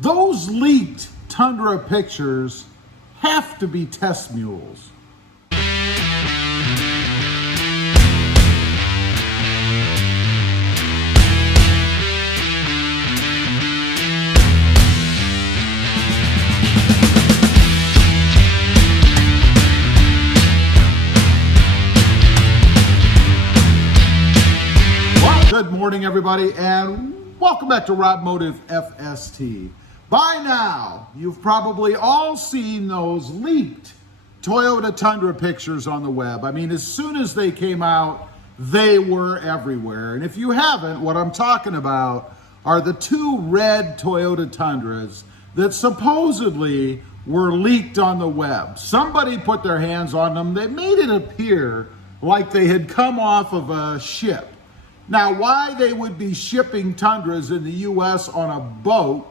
Those leaked Tundra pictures have to be test mules. Good morning, everybody, and welcome back to robmotivefst. By now, you've probably all seen those leaked Toyota Tundra pictures on the web. I mean, as soon as they came out, they were everywhere. And if you haven't, what I'm talking about are the two red Toyota Tundras that supposedly were leaked on the web. Somebody put their hands on them. They made it appear like they had come off of a ship. Now, why they would be shipping Tundras in the U.S. on a boat,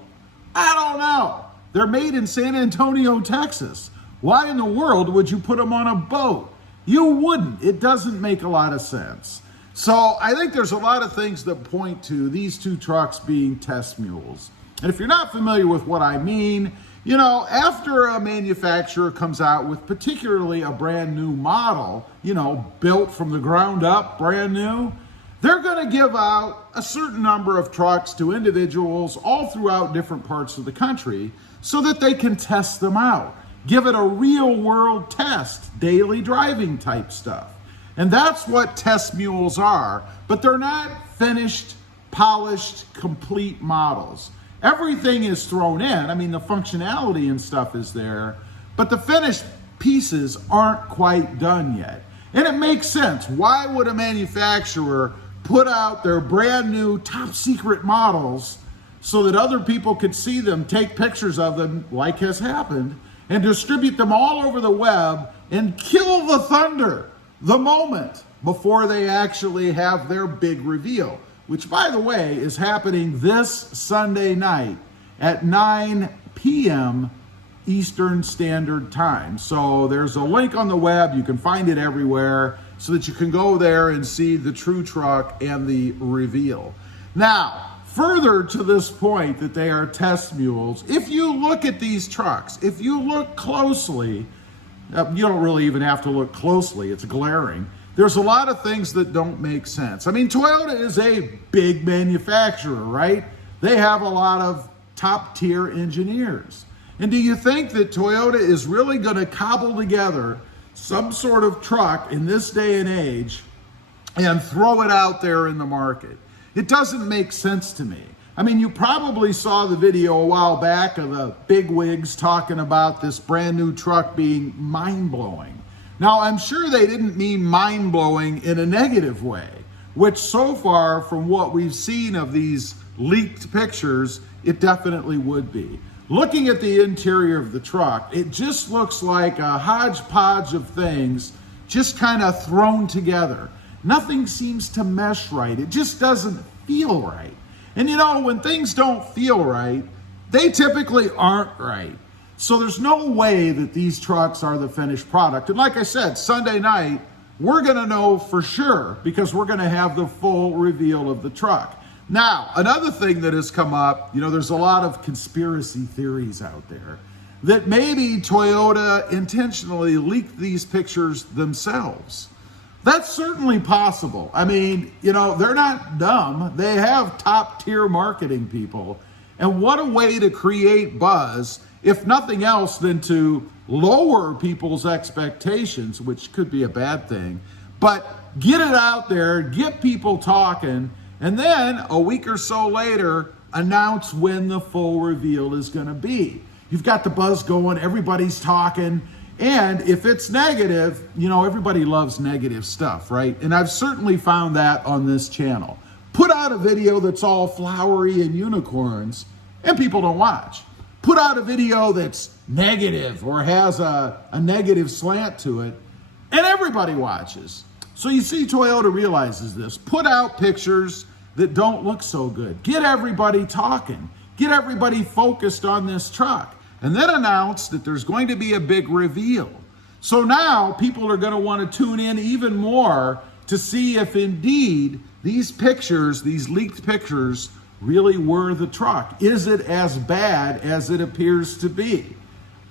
I don't know. They're made in San Antonio, Texas. Why in the world would you put them on a boat? You wouldn't. It doesn't make a lot of sense. So I think there's a lot of things that point to these two trucks being test mules. And if you're not familiar with what I mean, you know, after a manufacturer comes out with particularly a brand new model, you know, built from the ground up, brand new, they're going to give out a certain number of trucks to individuals all throughout different parts of the country so that they can test them out. Give it a real world test, daily driving type stuff. And that's what test mules are, but they're not finished, polished, complete models. Everything is thrown in. I mean, the functionality and stuff is there, but the finished pieces aren't quite done yet. And it makes sense. Why would a manufacturer put out their brand new top secret models so that other people could see them, take pictures of them like has happened, and distribute them all over the web and kill the thunder the moment before they actually have their big reveal, which, by the way, is happening this Sunday night at 9 p.m. Eastern Standard Time. So there's a link on the web. You can find it everywhere so that you can go there and see the true truck and the reveal. Now, further to this point that they are test mules, if you look at these trucks, if you look closely, you don't really even have to look closely, it's glaring. There's a lot of things that don't make sense. I mean, Toyota is a big manufacturer, right? They have a lot of top tier engineers. And do you think that Toyota is really going to cobble together some sort of truck in this day and age and throw it out there in the market? It doesn't make sense to me. I mean, you probably saw the video a while back of the bigwigs talking about this brand new truck being mind-blowing. Now, I'm sure they didn't mean mind-blowing in a negative way, which so far from what we've seen of these leaked pictures, it definitely would be. Looking at the interior of the truck, it just looks like a hodgepodge of things just kind of thrown together. Nothing seems to mesh right. It just doesn't feel right. And you know, when things don't feel right, they typically aren't right. So there's no way that these trucks are the finished product. And like I said, Sunday night, we're going to know for sure because we're going to have the full reveal of the truck. Now, another thing that has come up, you know, there's a lot of conspiracy theories out there that maybe Toyota intentionally leaked these pictures themselves. That's certainly possible. I mean, you know, they're not dumb. They have top tier marketing people. And what a way to create buzz, if nothing else than to lower people's expectations, which could be a bad thing, but get it out there, get people talking, and then a week or so later, announce when the full reveal is going to be. You've got the buzz going, everybody's talking, and if it's negative, you know, everybody loves negative stuff, right? And I've certainly found that on this channel. Put out a video that's all flowery and unicorns, and people don't watch. Put out a video that's negative or has a negative slant to it, and everybody watches. So you see, Toyota realizes this. Put out pictures that don't look so good. Get everybody talking. Get everybody focused on this truck. And then announce that there's going to be a big reveal. So now people are going to want to tune in even more to see if indeed these pictures, these leaked pictures, really were the truck? Is it as bad as it appears to be?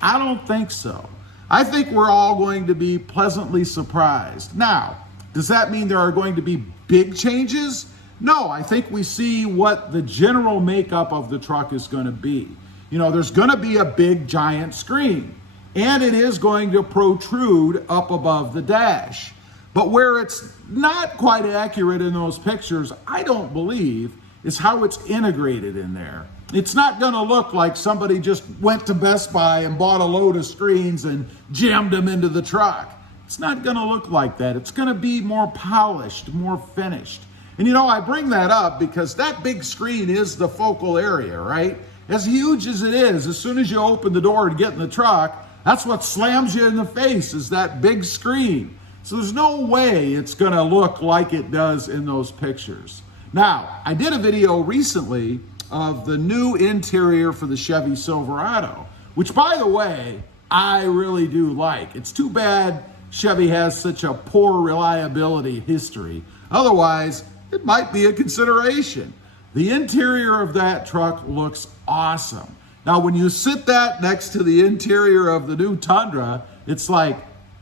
I don't think so. I think we're all going to be pleasantly surprised. Now, does that mean there are going to be big changes? No, I think we see what the general makeup of the truck is going to be. You know, there's going to be a big giant screen, and it is going to protrude up above the dash. But where it's not quite accurate in those pictures, I don't believe, is how it's integrated in there. It's not going to look like somebody just went to Best Buy and bought a load of screens and jammed them into the truck. It's not going to look like that. It's going to be more polished, more finished. And you know, I bring that up because that big screen is the focal area, right? As huge as it is, as soon as you open the door and get in the truck, that's what slams you in the face, is that big screen. So there's no way it's going to look like it does in those pictures. Now, I did a video recently of the new interior for the Chevy Silverado, which, by the way, I really do like. It's too bad Chevy has such a poor reliability history. Otherwise, it might be a consideration. The interior of that truck looks awesome. Now, when you sit that next to the interior of the new Tundra, it's like,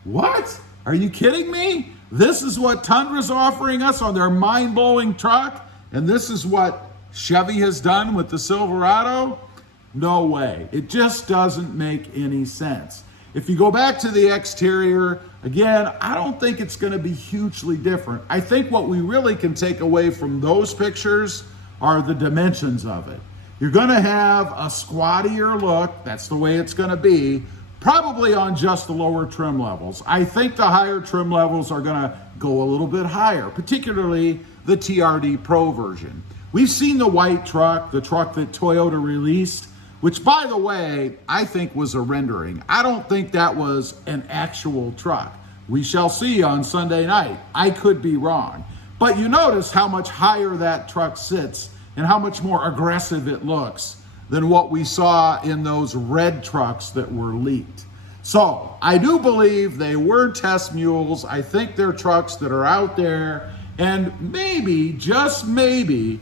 what? Are you kidding me? This is what Tundra's offering us on their mind-blowing truck, and this is what Chevy has done with the Silverado? No way. It just doesn't make any sense. If you go back to the exterior, again, I don't think it's going to be hugely different. I think what we really can take away from those pictures are the dimensions of it. You're going to have a squattier look. That's the way it's going to be, probably on just the lower trim levels. I think the higher trim levels are going to go a little bit higher, particularly the TRD Pro version. We've seen the white truck, the truck that Toyota released, which, by the way, I think was a rendering. I don't think that was an actual truck. We shall see on Sunday night. I could be wrong. But you notice how much higher that truck sits and how much more aggressive it looks than what we saw in those red trucks that were leaked. So I do believe they were test mules. I think they're trucks that are out there, and maybe, just maybe,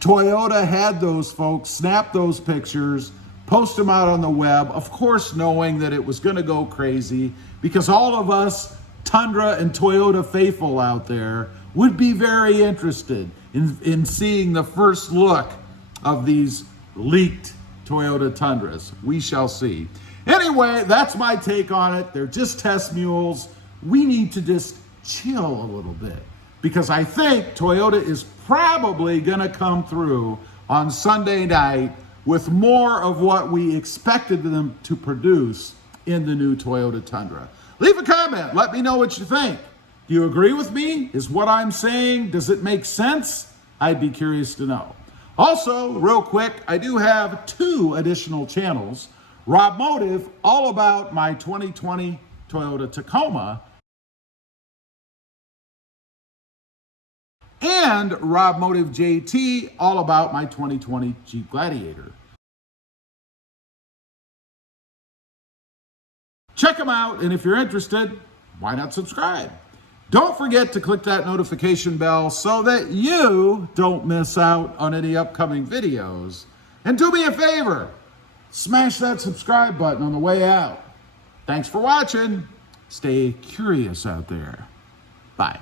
Toyota had those folks snap those pictures, post them out on the web, of course knowing that it was going to go crazy, because all of us Tundra and Toyota faithful out there would be very interested in seeing the first look of these leaked Toyota Tundras. We shall see. Anyway, that's my take on it. They're just test mules. We need to just chill a little bit, because I think Toyota is probably going to come through on Sunday night with more of what we expected them to produce in the new Toyota Tundra. Leave a comment. Let me know what you think. Do you agree with me? Is what I'm saying, does it make sense? I'd be curious to know. Also, real quick, I do have 2 additional channels. Rob Motive, all about my 2020 Toyota Tacoma, and Rob Motive JT, all about my 2020 Jeep Gladiator. Check them out, and if you're interested, why not subscribe? Don't forget to click that notification bell so that you don't miss out on any upcoming videos. And do me a favor, smash that subscribe button on the way out. Thanks for watching. Stay curious out there. Bye.